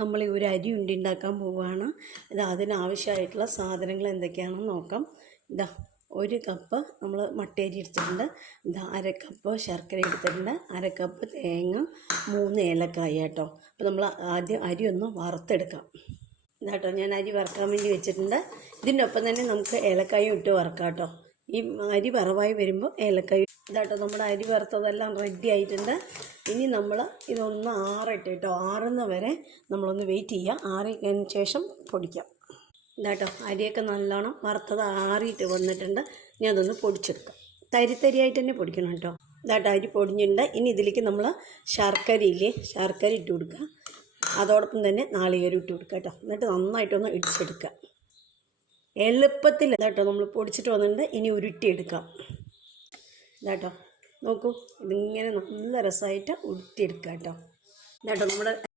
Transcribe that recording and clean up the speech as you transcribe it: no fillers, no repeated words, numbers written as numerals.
നമ്മൾ ഈ ഒരു അരി ഉണ്ടി ഉണ്ടാക്കാൻ പോവുകയാണ്. അതിനാവശ്യമായിട്ടുള്ള സാധനങ്ങൾ എന്തൊക്കെയാണെന്ന് നോക്കാം. ഇതാ 1 കപ്പ് നമ്മൾ മട്ടയരി എടുത്തിട്ടുണ്ട്. ഇതാ 1/2 കപ്പ് ശർക്കര എടുത്തിട്ടുണ്ട്. 1/2 കപ്പ് തേങ്ങ, 3 ഏലക്കായ കേട്ടോ. അപ്പോൾ നമ്മൾ ആദ്യം അരി ഒന്ന് വറുത്തെടുക്കാം. ഇതാട്ടോ ഞാൻ അരി വറുക്കാൻ വേണ്ടി വെച്ചിട്ടുണ്ട്. ഇതിൻ്റെ ഒപ്പം തന്നെ നമുക്ക് ഏലക്കായും ഇട്ട് വറുക്കാം കേട്ടോ. ഈ അരി വറവായി വരുമ്പോൾ ഏലക്കായ ഇതാട്ടോ നമ്മുടെ അരി വറുത്തതെല്ലാം റെഡി ആയിട്ടുണ്ട്. ഇനി നമ്മൾ ഇതൊന്ന് ആറട്ടെ കേട്ടോ. ആറുന്ന വരെ നമ്മളൊന്ന് വെയിറ്റ് ചെയ്യുക. ആറിയതിന് ശേഷം പൊടിക്കാം. ഇതാട്ടോ അരിയൊക്കെ നല്ലോണം വറുത്തത് ആറിയിട്ട് വന്നിട്ടുണ്ട്. ഇനി അതൊന്ന് പൊടിച്ചെടുക്കാം. തരിയായിട്ട് തന്നെ പൊടിക്കണം കേട്ടോ. ഇതാട്ടോ അരി പൊടിഞ്ഞിട്ടുണ്ട്. ഇനി ഇതിലേക്ക് നമ്മൾ ശർക്കര ഇട്ട് കൊടുക്കുക. അതോടൊപ്പം തന്നെ നാളികേരം ഇട്ട് കൊടുക്കുക കേട്ടോ. എന്നിട്ട് നന്നായിട്ടൊന്ന് ഇടിച്ചെടുക്കുക. എളുപ്പത്തിൽ ഇതാട്ടോ നമ്മൾ പൊടിച്ചിട്ട് വന്നിട്ടുണ്ട്. ഇനി ഉരുട്ടിയെടുക്കാം. ഇതാട്ടോ നോക്കൂ, ഇതിങ്ങനെ നല്ല രസമായിട്ട് ഉരുട്ടിയെടുക്കുക കേട്ടോ. ഇതാട്ടോ നമ്മുടെ